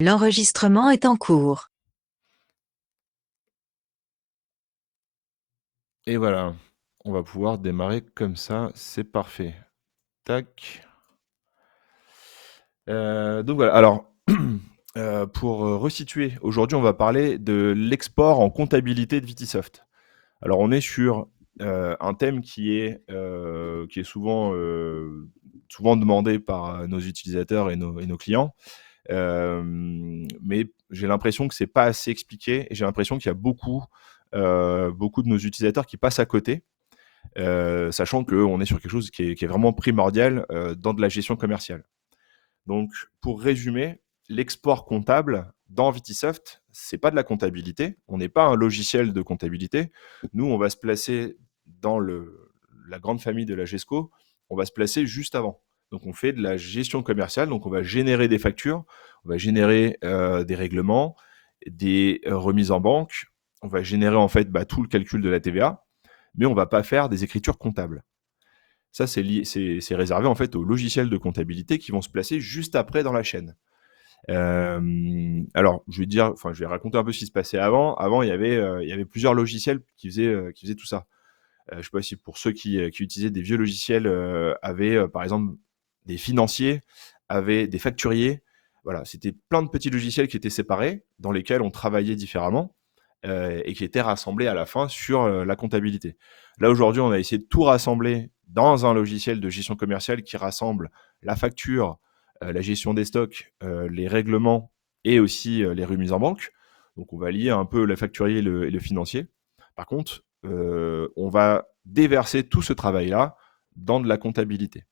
L'enregistrement est en cours. Et voilà, on va pouvoir démarrer comme ça, c'est parfait. Tac. Donc voilà, alors pour resituer, aujourd'hui on va parler de l'export en comptabilité de Vitisoft. Alors on est sur un thème qui est souvent demandé par nos utilisateurs et nos clients. Mais j'ai l'impression que c'est pas assez expliqué et j'ai l'impression qu'il y a beaucoup de nos utilisateurs qui passent à côté. Sachant qu'on est sur quelque chose qui est vraiment primordial dans de la gestion commerciale. Donc, pour résumer, l'export comptable dans Vitisoft, c'est pas de la comptabilité. On n'est pas un logiciel de comptabilité. Nous, on va se placer dans la grande famille de la GESCO. On va se placer juste avant. Donc, on fait de la gestion commerciale. Donc, on va générer des factures, on va générer des règlements, des remises en banque. On va générer en fait tout le calcul de la TVA, mais on va pas faire des écritures comptables. Ça, c'est réservé en fait aux logiciels de comptabilité qui vont se placer juste après dans la chaîne. Alors, je vais raconter un peu ce qui se passait avant. Avant, il y avait plusieurs logiciels qui faisaient tout ça. Je ne sais pas si pour ceux qui utilisaient des vieux logiciels avaient, par exemple, des financiers, avaient des facturiers. Voilà, c'était plein de petits logiciels qui étaient séparés, dans lesquels on travaillait différemment et qui étaient rassemblés à la fin sur la comptabilité. Là, aujourd'hui, on a essayé de tout rassembler dans un logiciel de gestion commerciale qui rassemble la facture, la gestion des stocks, les règlements et aussi les remises en banque. Donc, on va lier un peu le facturier et le financier. Par contre, on va déverser tout ce travail-là dans de la comptabilité.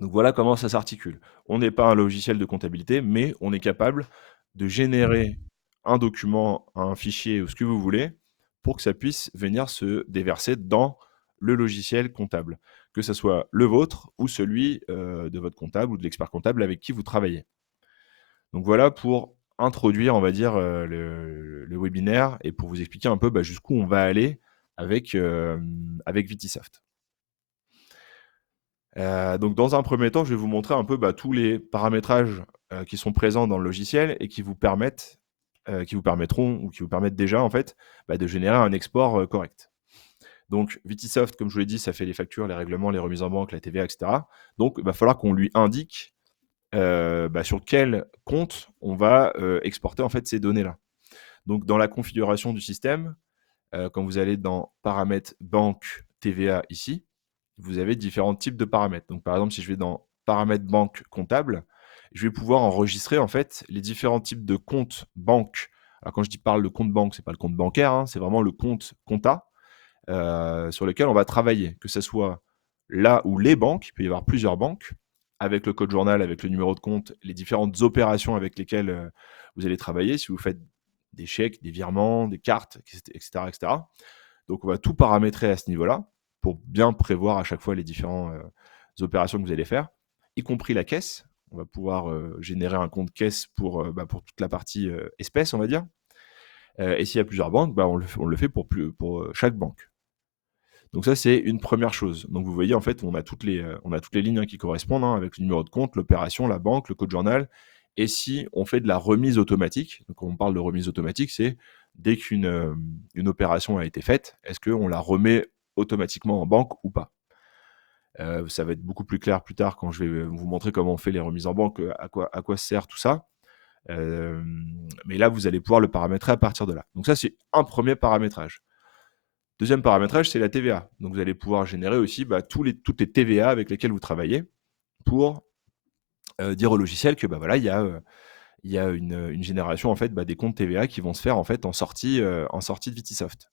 Donc voilà comment ça s'articule. On n'est pas un logiciel de comptabilité, mais on est capable de générer un document, un fichier ou ce que vous voulez pour que ça puisse venir se déverser dans le logiciel comptable, que ce soit le vôtre ou celui de votre comptable ou de l'expert comptable avec qui vous travaillez. Donc voilà pour introduire, on va dire, le webinaire et pour vous expliquer un peu jusqu'où on va aller avec Vitisoft. Donc dans un premier temps, je vais vous montrer un peu tous les paramétrages qui sont présents dans le logiciel et qui vous permettront ou qui vous permettent déjà en fait de générer un export correct. Donc Vitisoft, comme je vous l'ai dit, ça fait les factures, les règlements, les remises en banque, la TVA, etc. Donc il va falloir qu'on lui indique sur quel compte on va exporter en fait ces données-là. Donc dans la configuration du système, quand vous allez dans paramètres banque TVA ici, vous avez différents types de paramètres. Donc par exemple, si je vais dans paramètres banque comptable, je vais pouvoir enregistrer en fait les différents types de comptes banque. Alors quand je parle de compte banque, c'est pas le compte bancaire, hein, c'est vraiment le compte compta sur lequel on va travailler, que ce soit là où les banques, il peut y avoir plusieurs banques, avec le code journal, avec le numéro de compte, les différentes opérations avec lesquelles vous allez travailler, si vous faites des chèques, des virements, des cartes, etc., etc. Donc on va tout paramétrer à ce niveau-là pour bien prévoir à chaque fois les différentes opérations que vous allez faire, y compris la caisse. On va pouvoir générer un compte caisse pour toute la partie espèce, on va dire. Et s'il y a plusieurs banques, on le fait pour chaque banque. Donc ça, c'est une première chose. Donc vous voyez, en fait, on a toutes les lignes qui correspondent avec le numéro de compte, l'opération, la banque, le code journal. Et si on fait de la remise automatique, donc quand on parle de remise automatique, c'est dès une opération a été faite, est-ce qu'on la remet automatiquement en banque ou pas. Ça va être beaucoup plus clair plus tard quand je vais vous montrer comment on fait les remises en banque, à quoi sert tout ça. Mais là, vous allez pouvoir le paramétrer à partir de là. Donc ça, c'est un premier paramétrage. Deuxième paramétrage, c'est la TVA. Donc vous allez pouvoir générer aussi toutes les TVA avec lesquelles vous travaillez pour dire au logiciel que il y a une génération en fait des comptes TVA qui vont se faire en fait en sortie de Vitisoft.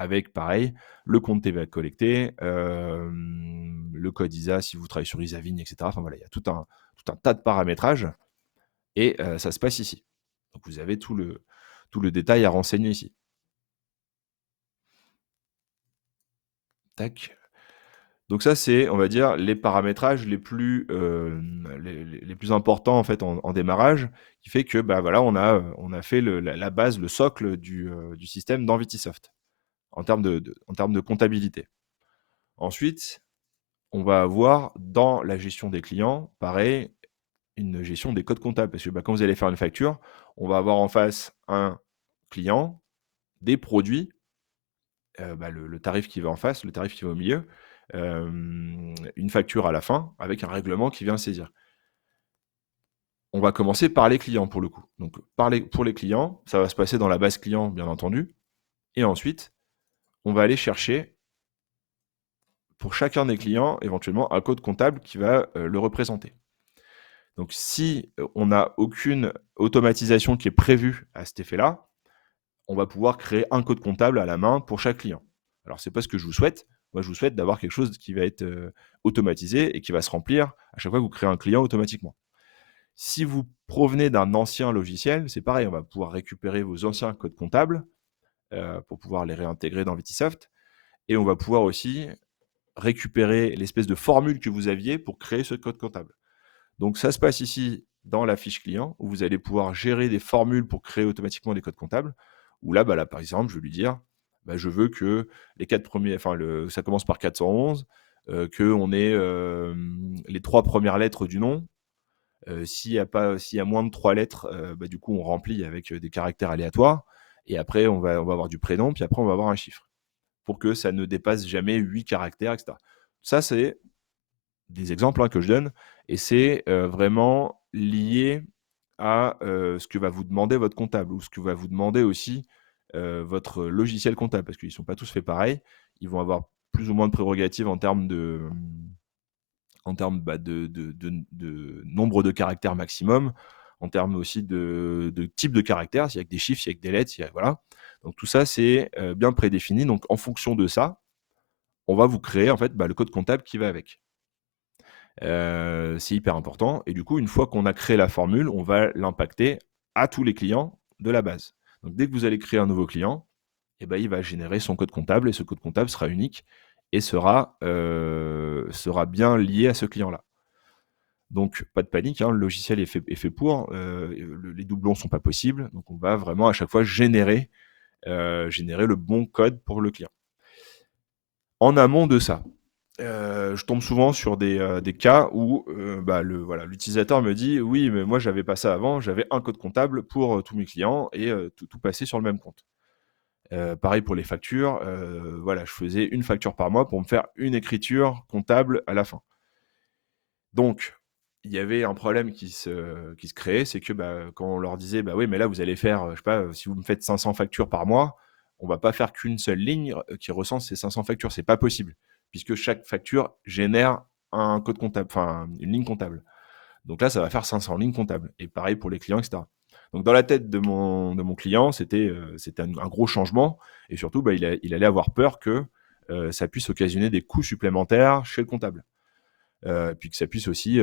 Avec pareil le compte TVA collecté, le code ISA si vous travaillez sur ISAVIgne, etc. Enfin voilà, il y a tout un tas de paramétrages et ça se passe ici. Donc vous avez tout le détail à renseigner ici. Tac. Donc ça, c'est, on va dire, les paramétrages les plus importants en fait en démarrage, qui fait que voilà, on a fait la base, le socle du système dans Vitisoft en termes en termes de comptabilité. Ensuite, on va avoir dans la gestion des clients, pareil, une gestion des codes comptables. Parce que quand vous allez faire une facture, on va avoir en face un client, des produits, le tarif qui va en face, le tarif qui va au milieu, une facture à la fin avec un règlement qui vient le saisir. On va commencer par les clients pour le coup. Donc pour les clients, ça va se passer dans la base client, bien entendu. Et ensuite, on va aller chercher pour chacun des clients, éventuellement, un code comptable qui va le représenter. Donc, si on n'a aucune automatisation qui est prévue à cet effet-là, on va pouvoir créer un code comptable à la main pour chaque client. Alors, c'est pas ce que je vous souhaite. Moi, je vous souhaite d'avoir quelque chose qui va être automatisé et qui va se remplir à chaque fois que vous créez un client automatiquement. Si vous provenez d'un ancien logiciel, c'est pareil, on va pouvoir récupérer vos anciens codes comptables pour pouvoir les réintégrer dans Vitisoft. Et on va pouvoir aussi récupérer l'espèce de formule que vous aviez pour créer ce code comptable. Donc ça se passe ici dans la fiche client où vous allez pouvoir gérer des formules pour créer automatiquement des codes comptables. Où là, là par exemple, je vais lui dire, je veux que les 4 premiers, ça commence par 411, qu'on ait les 3 premières lettres du nom. S'il y a moins de 3 lettres, du coup, on remplit avec des caractères aléatoires. Et après, on va avoir du prénom, puis après, on va avoir un chiffre pour que ça ne dépasse jamais 8 caractères, etc. Ça, c'est des exemples que je donne, et c'est vraiment lié à ce que va vous demander votre comptable, ou ce que va vous demander aussi votre logiciel comptable, parce qu'ils ne sont pas tous faits pareil. Ils vont avoir plus ou moins de prérogatives en termes de nombre de caractères maximum, en termes aussi de type de caractères, s'il y a que des chiffres, s'il y a que des lettres, voilà. Donc tout ça, c'est bien prédéfini. Donc en fonction de ça, on va vous créer en fait le code comptable qui va avec. C'est hyper important, et du coup, une fois qu'on a créé la formule, on va l'impacter à tous les clients de la base. Donc dès que vous allez créer un nouveau client, il va générer son code comptable, et ce code comptable sera unique et sera bien lié à ce client-là. Donc pas de panique, le logiciel est fait pour, les doublons sont pas possibles, donc on va vraiment à chaque fois générer le bon code pour le client. En amont de ça, je tombe souvent sur des cas où l'utilisateur me dit: «Oui, mais moi, j'avais pas ça avant, j'avais un code comptable pour tous mes clients et tout passait sur le même compte». Pareil pour les factures, je faisais une facture par mois pour me faire une écriture comptable à la fin. Donc, il y avait un problème qui se créait, c'est que quand on leur disait: «Oui, mais là, vous allez faire, je sais pas, si vous me faites 500 factures par mois, on va pas faire qu'une seule ligne qui recense ces 500 factures». C'est pas possible, puisque chaque facture génère un code comptable, enfin une ligne comptable. Donc là, ça va faire 500 lignes comptables, et pareil pour les clients, etc. Donc dans la tête de mon client, c'était un gros changement, et surtout, il allait avoir peur que ça puisse occasionner des coûts supplémentaires chez le comptable. Puis que ça puisse aussi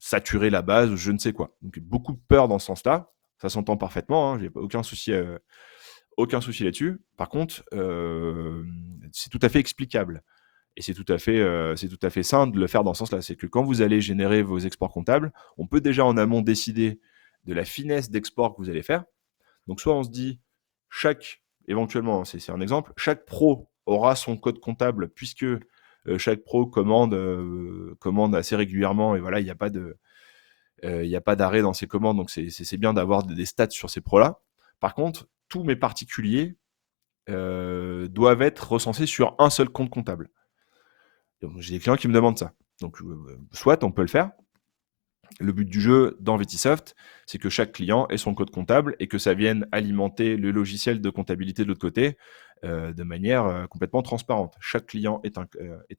saturer la base ou je ne sais quoi. Donc beaucoup de peur dans ce sens-là. Ça s'entend parfaitement, j'ai aucun souci là-dessus. Par contre, c'est tout à fait explicable, et c'est tout à fait sain de le faire dans ce sens-là. C'est que quand vous allez générer vos exports comptables, on peut déjà en amont décider de la finesse d'export que vous allez faire. Donc soit on se dit, éventuellement, c'est un exemple, chaque pro aura son code comptable, puisque chaque pro commande assez régulièrement, et voilà, il n'y a pas d'arrêt dans ses commandes, donc c'est bien d'avoir des stats sur ces pros-là. Par contre, tous mes particuliers doivent être recensés sur un seul compte comptable. Donc, j'ai des clients qui me demandent ça. Donc, soit on peut le faire. Le but du jeu dans Vitisoft, c'est que chaque client ait son code comptable et que ça vienne alimenter le logiciel de comptabilité de l'autre côté de manière complètement transparente. Chaque client est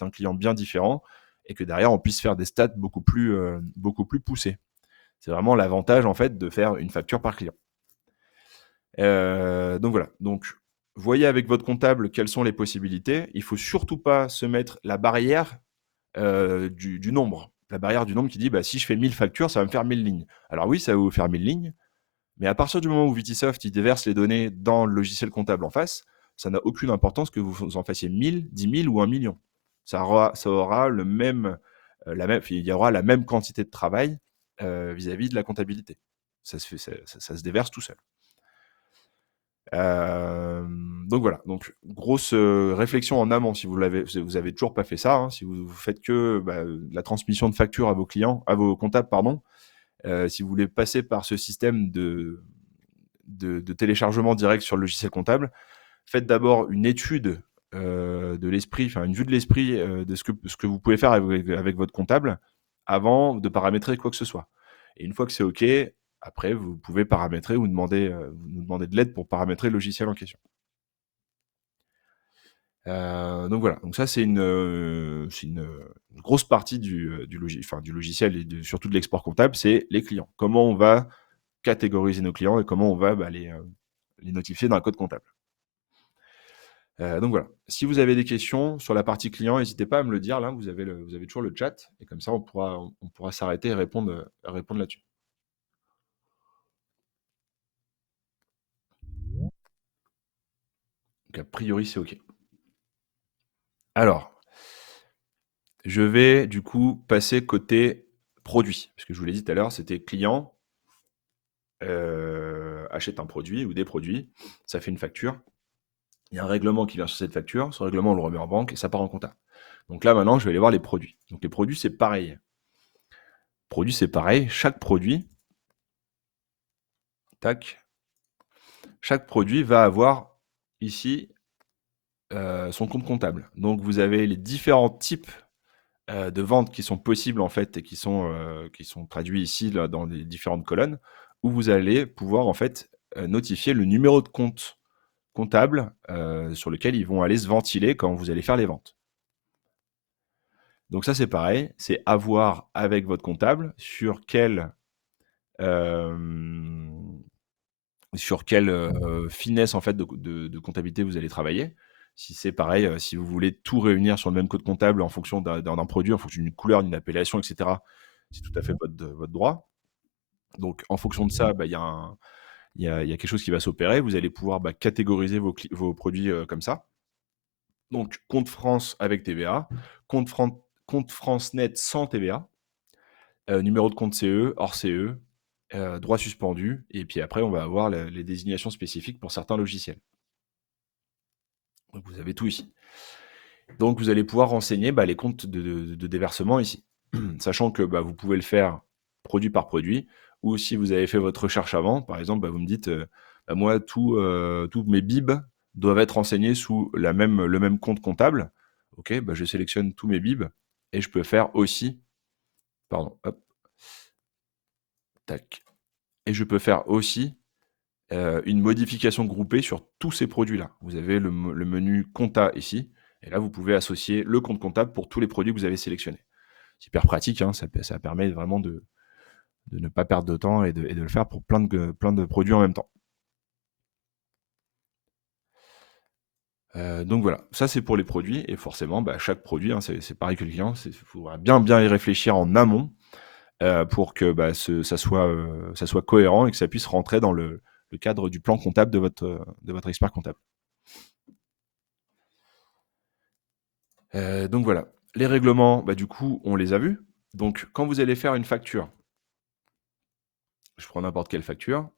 un client bien différent, et que derrière, on puisse faire des stats beaucoup plus poussées. C'est vraiment l'avantage en fait de faire une facture par client. Donc voilà. Donc, voyez avec votre comptable quelles sont les possibilités. Il ne faut surtout pas se mettre la barrière du nombre. La barrière du nombre qui dit, si je fais 1000 factures, ça va me faire 1000 lignes. Alors oui, ça va vous faire 1000 lignes, mais à partir du moment où Vitisoft il déverse les données dans le logiciel comptable en face, ça n'a aucune importance que vous en fassiez 1000, 10 000 ou 1 million. Ça aura il y aura la même quantité de travail vis-à-vis de la comptabilité. Ça se déverse tout seul. Donc voilà, donc grosse réflexion en amont si vous avez toujours pas fait ça, hein, si vous faites que la transmission de factures à vos clients, à vos comptables, pardon. Si vous voulez passer par ce système de téléchargement direct sur le logiciel comptable, faites d'abord une étude de l'esprit, enfin une vue de l'esprit de ce que vous pouvez faire avec votre comptable avant de paramétrer quoi que ce soit. Et une fois que c'est OK, après, vous pouvez paramétrer ou nous demander de l'aide pour paramétrer le logiciel en question. Donc voilà, donc ça c'est une grosse partie du logiciel et surtout de l'export comptable, c'est les clients. Comment on va catégoriser nos clients et comment on va les notifier dans un code comptable. Donc voilà. Si vous avez des questions sur la partie client, n'hésitez pas à me le dire. Là, vous avez toujours le chat et comme ça, on pourra s'arrêter et répondre là-dessus. Donc a priori, c'est OK. Alors, je vais du coup passer côté produit, parce que je vous l'ai dit tout à l'heure, c'était client achète un produit ou des produits, ça fait une facture. Il y a un règlement qui vient sur cette facture. Ce règlement, on le remet en banque et ça part en compta. Donc là, maintenant, je vais aller voir les produits. Donc les produits, c'est pareil. Produit, c'est pareil. Chaque produit, tac, chaque produit va avoir ici son compte comptable. Donc vous avez les différents types de ventes qui sont possibles en fait et qui sont traduits ici là, dans les différentes colonnes où vous allez pouvoir en fait notifier le numéro de compte comptable sur lequel ils vont aller se ventiler quand vous allez faire les ventes. Donc ça, c'est pareil, c'est à voir avec votre comptable sur quelle finesse en fait de comptabilité vous allez travailler. Si c'est pareil, si vous voulez tout réunir sur le même code comptable en fonction d'un produit, en fonction d'une couleur, d'une appellation, etc., c'est tout à fait votre droit. Donc en fonction de ça, il y a quelque chose qui va s'opérer. Vous allez pouvoir catégoriser vos produits comme ça. Donc compte France avec TVA, compte France net sans TVA, numéro de compte CE, hors CE, droit suspendu, et puis après on va avoir les désignations spécifiques pour certains logiciels. Donc vous avez tout ici. Donc vous allez pouvoir renseigner les comptes de déversement ici, sachant que vous pouvez le faire produit par produit, ou si vous avez fait votre recherche avant, par exemple, vous me dites, moi, tous mes BIB doivent être renseignés sous le même compte comptable. Ok, je sélectionne tous mes BIB et je peux faire aussi, pardon, hop, tac, et je peux faire aussi une modification groupée sur tous ces produits-là. Vous avez le menu compta ici, et là vous pouvez associer le compte comptable pour tous les produits que vous avez sélectionnés. C'est hyper pratique, hein, ça permet vraiment de ne pas perdre de temps et de le faire pour plein de produits en même temps. Donc voilà, ça c'est pour les produits, et forcément chaque produit, hein, c'est pareil que le client, il faudra bien y réfléchir en amont pour que ça soit cohérent et que ça puisse rentrer dans le cadre du plan comptable de votre expert comptable. Donc voilà, les règlements, du coup, on les a vus. Donc quand vous allez faire une facture, je prends n'importe quelle facture,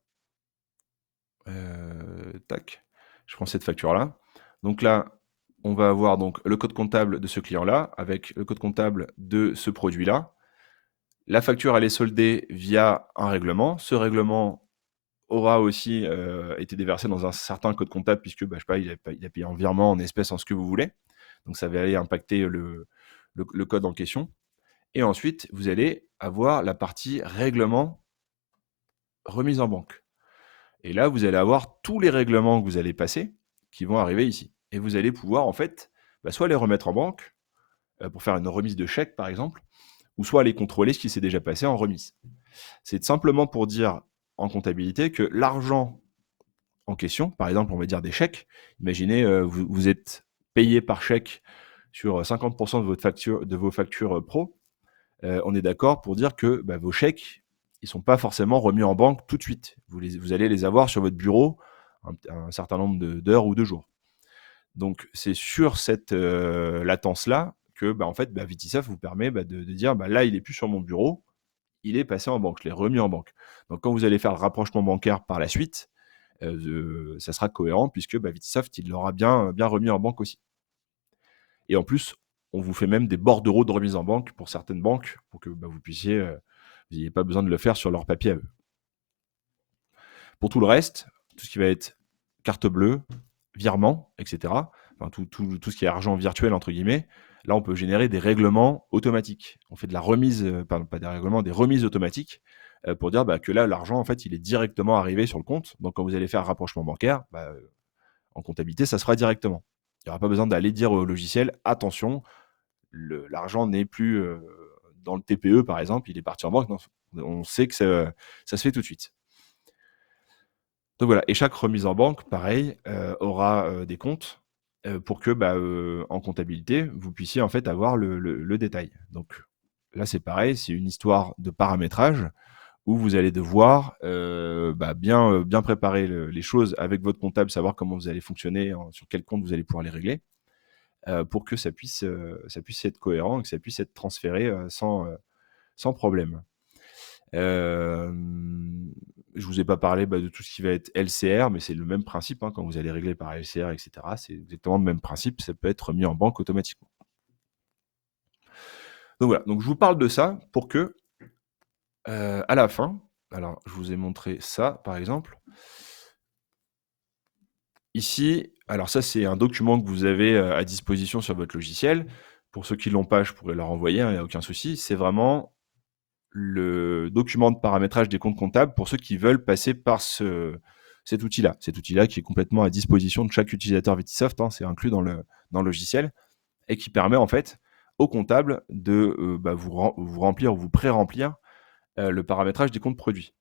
tac, je prends cette facture-là. Donc là, on va avoir donc le code comptable de ce client-là avec le code comptable de ce produit-là. La facture, elle est soldée via un règlement. Ce règlement aura aussi été déversé dans un certain code comptable puisque, je sais pas, il a payé en virement, en espèces, en ce que vous voulez. Donc ça va aller impacter le code en question. Et ensuite, vous allez avoir la partie règlement remise en banque. Et là, vous allez avoir tous les règlements que vous allez passer qui vont arriver ici. Et vous allez pouvoir, en fait, soit les remettre en banque pour faire une remise de chèque, par exemple, ou soit aller contrôler ce qui s'est déjà passé en remise. C'est simplement pour dire en comptabilité que l'argent en question, par exemple, on va dire des chèques, imaginez, vous êtes payé par chèque sur 50% de vos factures pro, on est d'accord pour dire que vos chèques, ils ne sont pas forcément remis en banque tout de suite. Vous allez les avoir sur votre bureau un certain nombre d'heures ou de jours. Donc, c'est sur cette latence-là que en fait, Vitisoft vous permet de dire là, il n'est plus sur mon bureau, il est passé en banque, je l'ai remis en banque. Donc, quand vous allez faire le rapprochement bancaire par la suite, ça sera cohérent puisque, bah, Vitisoft, il l'aura bien remis en banque aussi. Et en plus, on vous fait même des bordereaux de remise en banque pour certaines banques pour que, bah, vous puissiez, vous n'ayez pas besoin de le faire sur leur papier à eux. Pour tout le reste, tout ce qui va être carte bleue, virement, et cetera, enfin tout ce qui est «argent virtuel» entre guillemets, là, on peut générer des règlements automatiques. On fait de la remise, pardon, pas des règlements, des remises automatiques, pour dire, bah, que là, l'argent, en fait, il est directement arrivé sur le compte. Donc quand vous allez faire un rapprochement bancaire, bah, en comptabilité, ça se fera directement. Il n'y aura pas besoin d'aller dire au logiciel: «Attention, l'argent n'est plus, dans le TPE», par exemple, il est parti en banque. Non, on sait que ça se fait tout de suite. Donc voilà, et chaque remise en banque, pareil, aura, des comptes, pour que, bah, en comptabilité, vous puissiez en fait avoir le détail. Donc là, c'est pareil, c'est une histoire de paramétrage où vous allez devoir, bah, bien préparer les choses avec votre comptable, savoir comment vous allez fonctionner, sur quel compte vous allez pouvoir les régler, pour que ça puisse être cohérent et que ça puisse être transféré, sans problème. Je vous ai pas parlé, bah, de tout ce qui va être LCR, mais c'est le même principe, hein, quand vous allez régler par LCR et cetera, c'est exactement le même principe, ça peut être mis en banque automatiquement. Donc voilà, donc je vous parle de ça pour que, à la fin, alors je vous ai montré ça, par exemple. Ici, alors ça, c'est un document que vous avez, à disposition sur votre logiciel. Pour ceux qui l'ont pas, je pourrais leur envoyer, hein, il y a aucun souci. C'est vraiment le document de paramétrage des comptes comptables pour ceux qui veulent passer par cet outil-là. Cet outil-là qui est complètement à disposition de chaque utilisateur Vitisoft, hein, c'est inclus dans le logiciel et qui permet en fait au comptable de, bah, vous remplir ou vous pré-remplir, le paramétrage des comptes produits.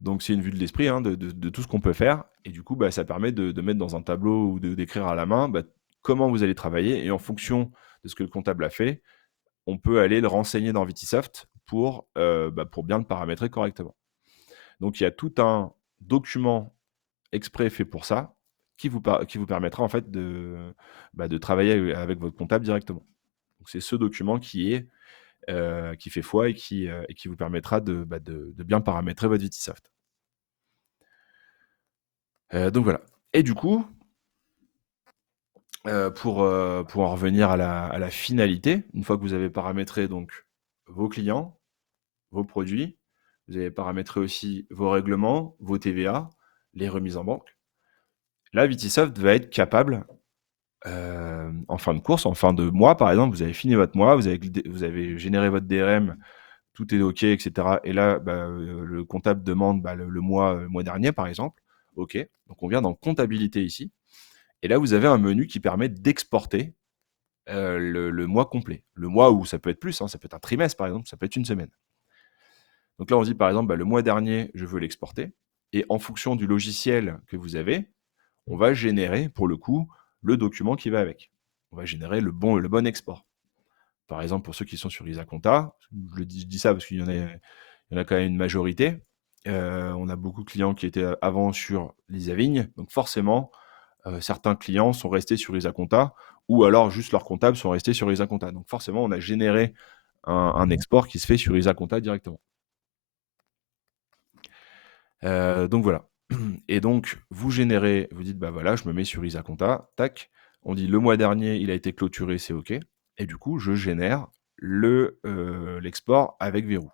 Donc c'est une vue de l'esprit, hein, de tout ce qu'on peut faire et du coup, bah, ça permet de mettre dans un tableau ou d'écrire à la main, bah, comment vous allez travailler et en fonction de ce que le comptable a fait, on peut aller le renseigner dans Vitisoft bah, pour bien le paramétrer correctement. Donc il y a tout un document exprès fait pour ça, qui vous permettra en fait bah, de travailler avec votre comptable directement. Donc c'est ce document qui fait foi et qui vous permettra bah, de bien paramétrer votre Vitisoft. Donc voilà, et du coup, pour en revenir à la finalité, une fois que vous avez paramétré donc vos clients, vos produits, vous avez paramétré aussi vos règlements, vos TVA, les remises en banque. Là, Vitisoft va être capable, en fin de course, en fin de mois, par exemple, vous avez fini votre mois, vous avez généré votre DRM, tout est OK, et cetera, et là, bah, le comptable demande, bah, le mois dernier, par exemple. OK, donc on vient dans comptabilité ici, et là, vous avez un menu qui permet d'exporter, le mois complet. Le mois où ça peut être plus, hein, ça peut être un trimestre, par exemple, ça peut être une semaine. Donc là, on se dit, par exemple, bah, le mois dernier, je veux l'exporter, et en fonction du logiciel que vous avez, on va générer, pour le coup, le document qui va avec. On va générer le bon export. Par exemple, pour ceux qui sont sur Isaconta, je dis ça parce qu'il y en a quand même une majorité. On a beaucoup de clients qui étaient avant sur l'Isavigne, donc forcément, certains clients sont restés sur Isaconta, ou alors juste leurs comptables sont restés sur Isaconta. Donc forcément, on a généré un export qui se fait sur Isaconta directement. Donc voilà. Et donc, vous générez, vous dites, bah voilà, je me mets sur Isaconta, tac. On dit le mois dernier, il a été clôturé, c'est OK. Et du coup, je génère l'export avec verrou.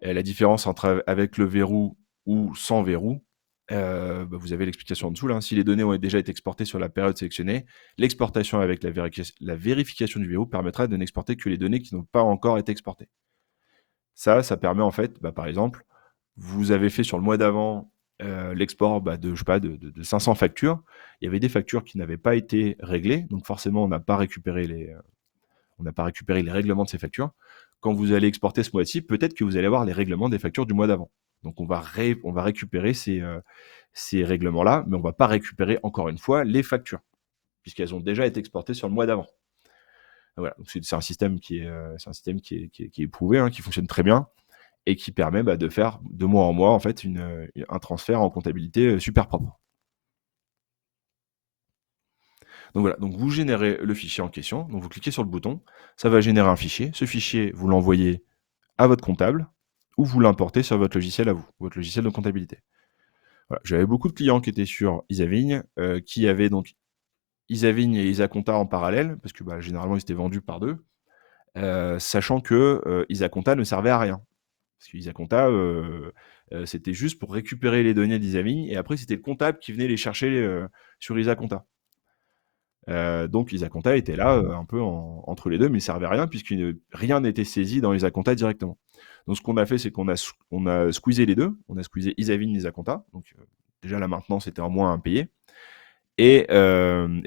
Et la différence entre avec le verrou ou sans verrou, bah, vous avez l'explication en dessous là, hein. Si les données ont déjà été exportées sur la période sélectionnée, l'exportation avec la vérification du verrou permettra de n'exporter que les données qui n'ont pas encore été exportées. Ça permet en fait, bah, par exemple, vous avez fait sur le mois d'avant, l'export, bah, de je sais pas, de 500 factures. Il y avait des factures qui n'avaient pas été réglées, donc forcément on n'a pas récupéré les règlements de ces factures. Quand vous allez exporter ce mois-ci, peut-être que vous allez avoir les règlements des factures du mois d'avant. Donc on va récupérer ces règlements-là, mais on va pas récupérer encore une fois les factures, puisqu'elles ont déjà été exportées sur le mois d'avant. Voilà, donc c'est un système qui est éprouvé, hein, qui fonctionne très bien et qui permet, bah, de faire de mois en mois, en fait, un transfert en comptabilité, super propre. Donc voilà, donc vous générez le fichier en question, donc vous cliquez sur le bouton, ça va générer un fichier. Ce fichier, vous l'envoyez à votre comptable ou vous l'importez sur votre logiciel à vous, votre logiciel de comptabilité. Voilà, j'avais beaucoup de clients qui étaient sur Isavigne, qui avaient donc Isavigne et Isaconta en parallèle parce que, bah, généralement, ils étaient vendus par 2, sachant que, Isaconta ne servait à rien. Parce qu'Isaconta, c'était juste pour récupérer les données d'Isavigne et après, c'était le comptable qui venait les chercher, sur Isaconta. Donc Isaconta était là, un peu entre les 2, mais il servait à rien puisque rien n'était saisi dans Isaconta directement. Donc ce qu'on a fait, c'est on a squeezé les 2. On a squeezé Isavigne, Isaconta. Donc déjà la maintenance était en moins à payer et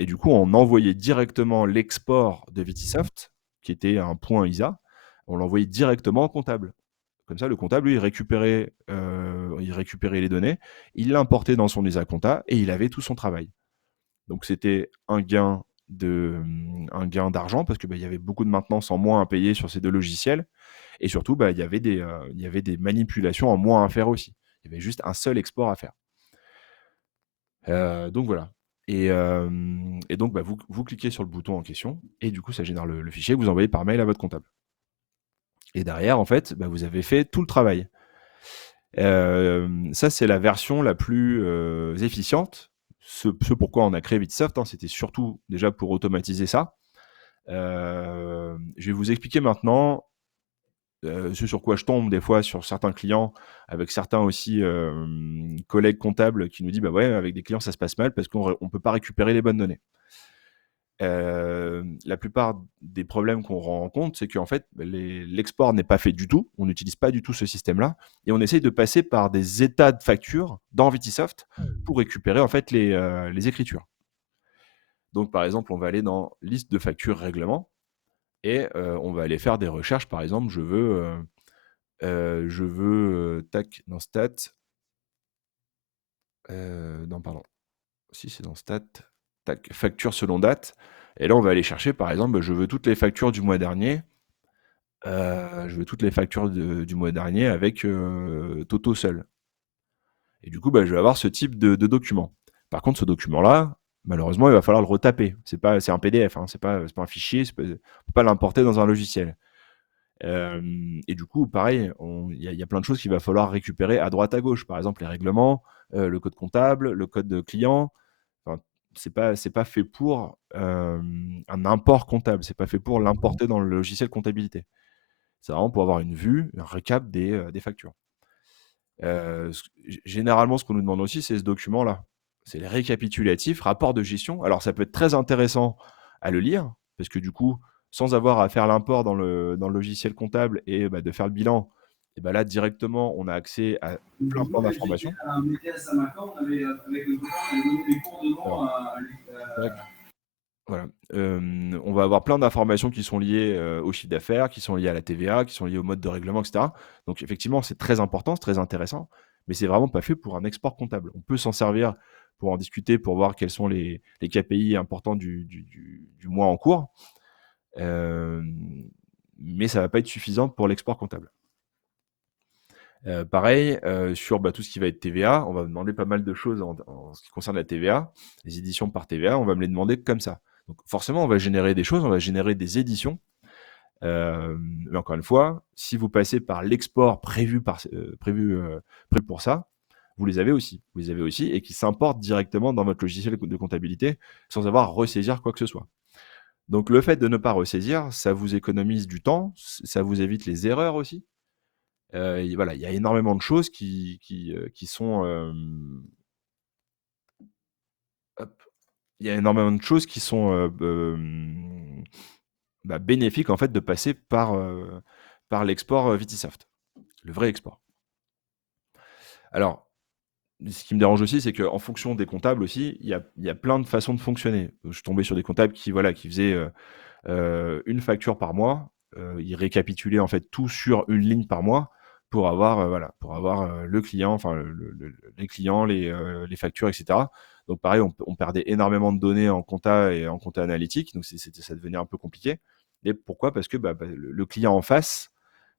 du coup, on envoyait directement l'export de Vitisoft, qui était un point ISA, on l'envoyait directement au comptable. Comme ça, le comptable, lui, il récupérait les données, il l'importait dans son Isaconta et il avait tout son travail. Donc c'était un gain d'argent parce que, bah, il y avait beaucoup de maintenance en moins à payer sur ces 2 logiciels et surtout, bah, il y avait des manipulations en moins à faire aussi. Il y avait juste un seul export à faire. Donc voilà et donc, bah, vous cliquez sur le bouton en question et du coup, ça génère le fichier que vous envoyez par mail à votre comptable et derrière, en fait, bah, vous avez fait tout le travail. Ça, c'est la version la plus, efficiente. Ce pourquoi on a créé Vitisoft, hein, c'était surtout déjà pour automatiser ça. Je vais vous expliquer maintenant, ce sur quoi je tombe des fois sur certains clients, avec certains aussi, collègues comptables qui nous disent: «Bah, ouais, avec des clients, ça se passe mal parce qu'on peut pas récupérer les bonnes données». La plupart des problèmes qu'on rencontre, c'est qu'en fait, bah, l'export n'est pas fait du tout. On n'utilise pas du tout ce système-là et on essaye de passer par des états de facture dans Vitisoft pour récupérer en fait les écritures. Donc par exemple, on va aller dans liste de factures règlement et on va aller faire des recherches. Par exemple, je veux, tac, dans stats, non pardon, si c'est dans stats, tac, facture selon date et là on va aller chercher par exemple, je veux toutes les factures du mois dernier. Je veux toutes les factures du mois dernier avec, Toto seul et du coup, bah, je vais avoir ce type de document. Par contre, ce document-là, malheureusement, il va falloir le retaper. C'est un PDF, hein, c'est pas un fichier, on peut pas l'importer dans un logiciel. Et du coup, pareil, il y a plein de choses qu'il va falloir récupérer à droite à gauche. Par exemple, les règlements, le code comptable, le code de client. Enfin, c'est pas fait pour, un import comptable, c'est pas fait pour l'importer dans le logiciel comptabilité. C'est vraiment pour avoir une vue, un récap des factures. Généralement, ce qu'on nous demande aussi, c'est ce document-là. C'est les récapitulatifs, rapport de gestion. Alors, ça peut être très intéressant à le lire, parce que du coup, sans avoir à faire l'import dans le logiciel comptable et bah, de faire le bilan, et bah là, directement, on a accès à plein, plein d'informations. Un BTS à Macao, on avait, avec le copain, on avait donné des cours Alors, dedans c'est vrai que voilà, on va avoir plein d'informations qui sont liées, au chiffre d'affaires, qui sont liées à la TVA, qui sont liées au mode de règlement et cetera. Donc effectivement, c'est très important, c'est très intéressant, mais c'est vraiment pas fait pour un export comptable. On peut s'en servir pour en discuter, pour voir quels sont les KPI importants du mois en cours, hem, mais ça va pas être suffisant pour l'export comptable. Pareil, sur, bah, tout ce qui va être TVA, on va me demander pas mal de choses en ce qui concerne la TVA. Les éditions par TVA, on va me les demander comme ça. Donc forcément, on va générer des choses, on va générer des éditions. Mais encore une fois, si vous passez par l'export prévu pour ça, vous les avez aussi. Vous les avez aussi et qui s'importent directement dans votre logiciel de comptabilité sans avoir à ressaisir quoi que ce soit. Donc le fait de ne pas ressaisir, ça vous économise du temps, ça vous évite les erreurs aussi. Et voilà, il y a énormément de choses qui sont, hop, il y a énormément de choses qui sont, bah, bénéfiques en fait de passer par l'export, Vitisoft, le vrai export. Alors, ce qui me dérange aussi, c'est qu'en fonction des comptables aussi, il y a plein de façons de fonctionner. Je suis tombé sur des comptables qui, voilà, qui faisaient, 1 facture par mois, ils récapitulaient en fait tout sur une ligne par mois pour avoir, voilà, pour avoir, le client, enfin les clients, les factures et cetera. Donc pareil, on perdait énormément de données en compta et en compta analytique, donc ça devenait un peu compliqué et pourquoi? Parce que, bah, le client en face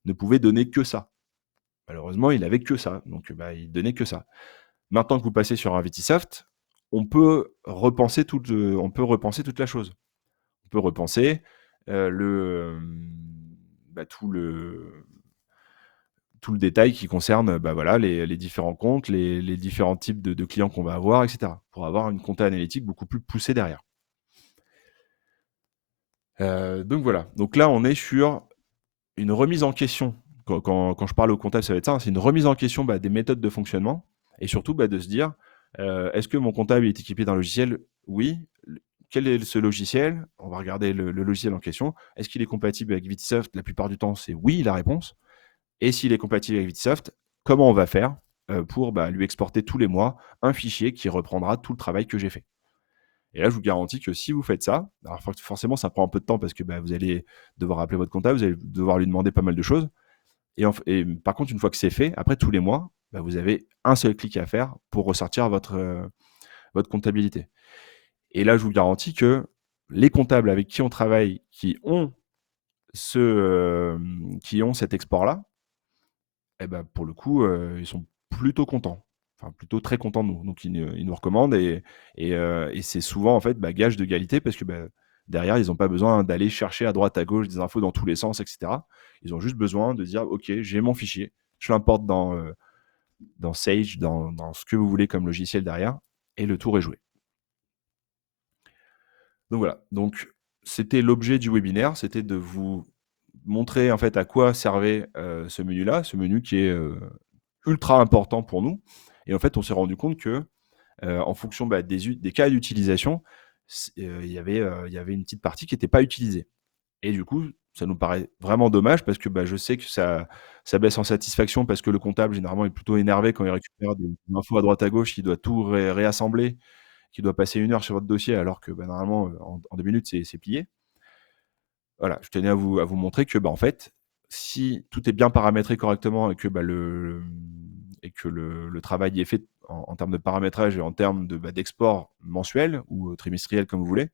ne pouvait donner que ça. Malheureusement, il avait que ça, donc bah, il donnait que ça. Maintenant que vous passez sur un Vitisoft, on peut repenser toute la chose. On peut repenser, le, bah, tout le détail qui concerne, bah, voilà, les différents comptes, les différents types de clients qu'on va avoir et cetera, pour avoir une compta analytique beaucoup plus poussée derrière. Donc voilà, donc là, on est sur une remise en question. Quand je parle au comptable, ça va être ça, hein, c'est une remise en question, bah, des méthodes de fonctionnement et surtout, bah, de se dire, «Est-ce que mon comptable est équipé d'un logiciel? Oui. Quel est ce logiciel?» On va regarder le logiciel en question. Est-ce qu'il est compatible avec Vitisoft? La plupart du temps, c'est «oui» la réponse. Et s'il est compatible avec Vitisoft, comment on va faire, pour, bah, lui exporter tous les mois un fichier qui reprendra tout le travail que j'ai fait? Et là, je vous garantis que si vous faites ça, alors forcément, ça prend un peu de temps parce que, bah, vous allez devoir appeler votre comptable, vous allez devoir lui demander pas mal de choses et par contre, une fois que c'est fait, après tous les mois, bah, vous avez un seul clic à faire pour ressortir votre comptabilité. Et là, je vous garantis que les comptables avec qui on travaille, qui ont cet export-là, et bah, pour le coup, ils sont plutôt contents. Enfin, plutôt très contents de nous. Donc ils nous recommandent et c'est souvent, en fait, bah, gage de qualité parce que, bah, derrière, ils ont pas besoin d'aller chercher à droite, à gauche des infos dans tous les sens et cetera. Ils ont juste besoin de dire: «OK, j'ai mon fichier, je l'importe dans Sage, dans ce que vous voulez comme logiciel derrière et le tour est joué». Donc voilà, donc c'était l'objet du webinaire, c'était de vous montrer, en fait, à quoi servait, ce menu-là, ce menu qui est, ultra important pour nous et en fait, on s'est rendu compte que, en fonction, bah, des cas d'utilisation, il y avait une petite partie qui était pas utilisée et du coup, ça nous paraît vraiment dommage parce que, bah, je sais que ça baisse en satisfaction parce que le comptable, généralement, est plutôt énervé quand il récupère des infos à droite à gauche, il doit tout réassembler, qu'il doit passer 1 heure sur votre dossier alors que, bah, normalement, en 2 minutes, c'est plié. Voilà, je tenais à vous montrer que, bah, en fait, si tout est bien paramétré correctement et que, bah, le travail est fait en termes de paramétrage et en termes d'export mensuel ou, trimestriel comme vous voulez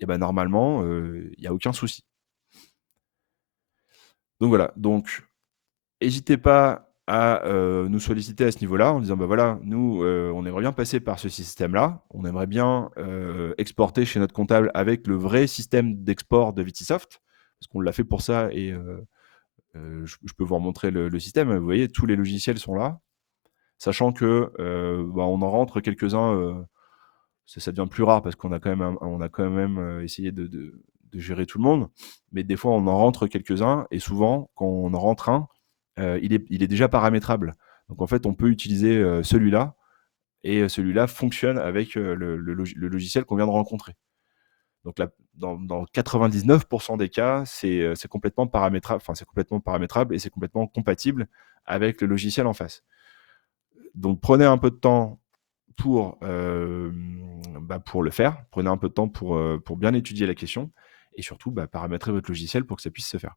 et bah, normalement, il y a aucun souci. Donc voilà, donc hésitez pas à, nous solliciter à ce niveau-là en disant: «Bah, voilà, nous, on aimerait bien passer par ce système-là. On aimerait bien, exporter chez notre comptable avec le vrai système d'export de Vitisoft». Parce qu'on l'a fait pour ça et je peux vous remontrer le système. Vous voyez, tous les logiciels sont là, sachant que, bah, on en rentre quelques-uns, ça devient plus rare parce qu'on a quand même on a quand même, essayé de gérer tout le monde. Mais des fois, on en rentre quelques-uns et souvent, quand on en rentre un, il est déjà paramétrable. Donc en fait, on peut utiliser, celui-là et celui-là fonctionne avec, le logiciel qu'on vient de rencontrer. Donc là, dans 99 des cas, c'est complètement paramétrable, enfin, c'est complètement paramétrable et c'est complètement compatible avec le logiciel en face. Donc prenez un peu de temps pour, bah, pour le faire. Prenez un peu de temps pour bien étudier la question et surtout, bah, paramétrer votre logiciel pour que ça puisse se faire.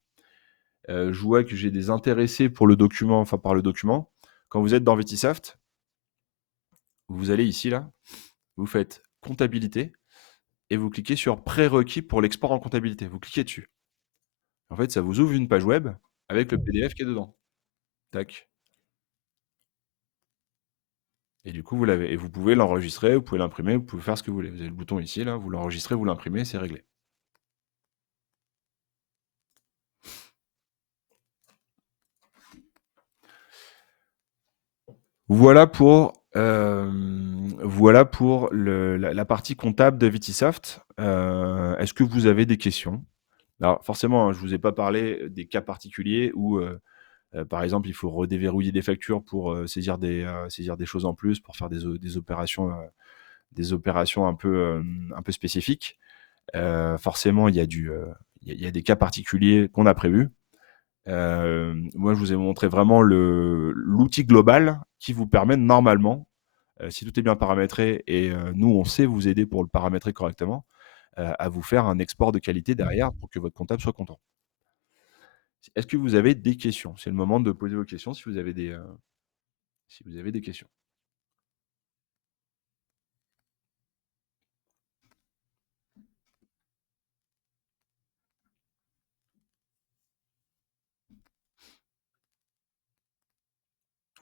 Je vois que j'ai des intéressés pour le document, enfin par le document. Quand vous êtes dans Vetisoft, vous allez ici là, vous faites comptabilité et vous cliquez sur prérequis pour l'export en comptabilité. Vous cliquez dessus. En fait, ça vous ouvre une page web avec le PDF qui est dedans. Tac. Et du coup, vous l'avez. Et vous pouvez l'enregistrer, vous pouvez l'imprimer, vous pouvez faire ce que vous voulez. Vous avez le bouton ici, là, vous l'enregistrez, vous l'imprimez, c'est réglé. Voilà pour la partie comptable de Vitisoft. Est-ce que vous avez des questions? Alors forcément, hein, je ne vous ai pas parlé des cas particuliers où, par exemple, il faut redéverrouiller des factures pour, saisir des choses en plus, pour faire des opérations un peu spécifiques. Forcément, il y a des cas particuliers qu'on a prévus. Moi, je vous ai montré vraiment l'outil global qui vous permet normalement, si tout est bien paramétré et nous, on sait vous aider pour le paramétrer correctement, à vous faire un export de qualité derrière pour que votre comptable soit content. Est-ce que vous avez des questions? C'est le moment de poser vos questions si vous avez des questions.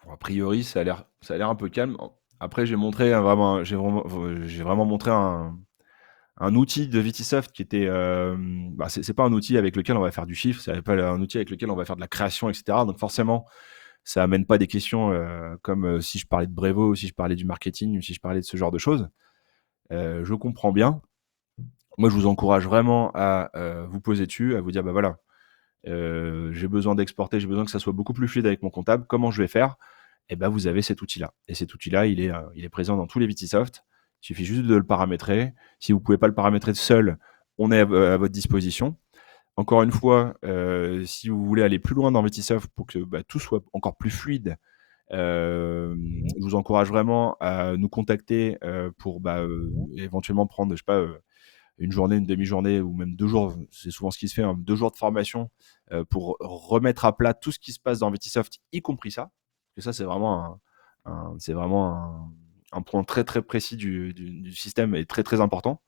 Bon, a priori, ça a l'air un peu calme. Après, j'ai vraiment montré un outil de Vitisoft qui était, c'est pas un outil avec lequel on va faire du chiffre, c'est pas un outil avec lequel on va faire de la création et cetera. Donc forcément, Ça amène pas des questions, comme, si je parlais de Brevo ou si je parlais du marketing ou si je parlais de ce genre de choses. Je comprends bien. Moi, je vous encourage vraiment à, vous poser dessus, à vous dire: «Bah, voilà, j'ai besoin d'exporter, j'ai besoin que ça soit beaucoup plus fluide avec mon comptable. Comment je vais faire?» Et bah, vous avez cet outil-là et cet outil-là, il est présent dans tous les Vitisoft. Il suffit juste de le paramétrer. Si vous pouvez pas le paramétrer seul, on est à votre disposition. Encore une fois, si vous voulez aller plus loin dans Vitisoft pour que, bah, tout soit encore plus fluide, je vous encourage vraiment à nous contacter, pour, bah, éventuellement prendre, je sais pas, une journée, une demi-journée ou même 2 jours, c'est souvent ce qui se fait, hein, 2 jours de formation, pour remettre à plat tout ce qui se passe dans Vitisoft, y compris ça. Parce que ça, c'est vraiment c'est vraiment un point très, très précis du système et très, très important,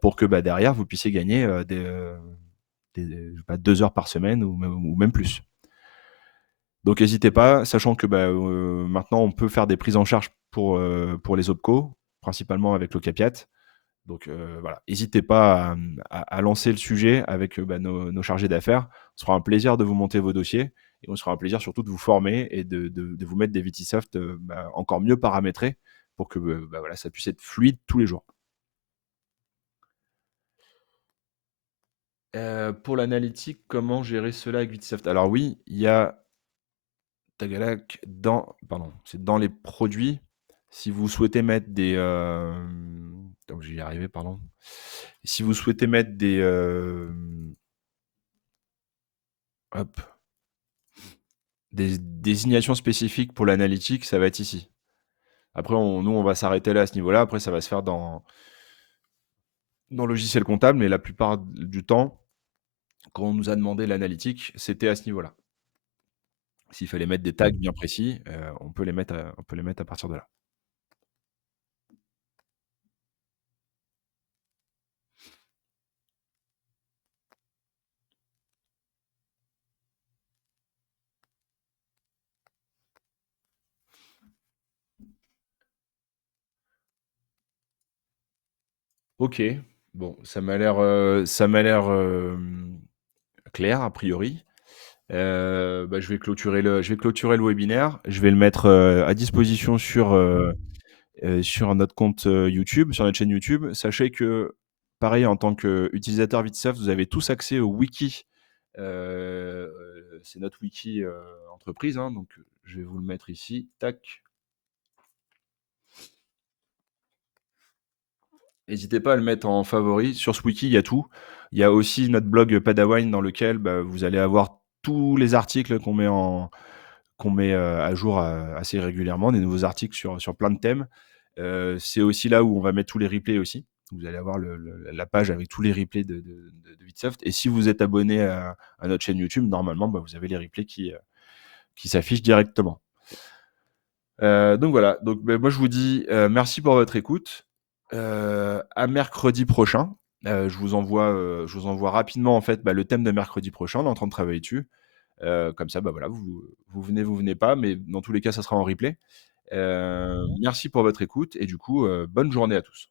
pour que, bah, derrière, vous puissiez gagner, je sais pas, 2 heures par semaine ou même plus. Donc n'hésitez pas, sachant que, bah, maintenant on peut faire des prises en charge pour les OPCO, principalement avec l'Ocapiat. Donc voilà, n'hésitez pas à lancer le sujet avec, bah, nos chargés d'affaires. Ce sera un plaisir de vous monter vos dossiers et on sera un plaisir surtout de vous former et de vous mettre des Vitisoft, bah, encore mieux paramétrés pour que, bah, voilà, ça puisse être fluide tous les jours. Pour l'analytique, comment gérer cela avec Vitisoft? Alors oui, il y a Tagalak c'est dans les produits. Si vous souhaitez mettre des, attends, je vais y arriver, pardon. Si vous souhaitez mettre des, hop, des désignations spécifiques pour l'analytique, ça va être ici. Après nous, on va s'arrêter là, à ce niveau-là. Après, ça va se faire dans le logiciel comptable, mais la plupart du temps, quand on nous a demandé l'analytique, c'était à ce niveau-là. S'il fallait mettre des tags bien précis, on peut les mettre à partir de là. OK. Bon, ça m'a l'air clair a priori. Bah, je vais clôturer le webinaire. Je vais le mettre, à disposition sur notre compte, YouTube, sur notre chaîne YouTube. Sachez que, pareil, en tant qu'utilisateur Vitsoft, vous avez tous accès au wiki. C'est notre wiki, entreprise, hein, donc je vais vous le mettre ici. Tac. N'hésitez pas à le mettre en favori. Sur ce wiki, il y a tout. Il y a aussi notre blog Padawan dans lequel, bah, vous allez avoir tous les articles qu'on met à jour, assez régulièrement, des nouveaux articles sur plein de thèmes. C'est aussi là où on va mettre tous les replays aussi. Vous allez avoir la page avec tous les replays de Vitsoft et si vous êtes abonné à notre chaîne YouTube, normalement, bah, vous avez les replays qui s'affichent directement. Donc voilà, donc beh, moi je vous dis, merci pour votre écoute. À mercredi prochain. Je vous envoie rapidement en fait, bah, le thème de mercredi prochain. On est en train de travailler dessus. Comme ça, bah, voilà, vous venez, vous venez pas, mais dans tous les cas, ça sera en replay. Merci pour votre écoute et du coup, bonne journée à tous.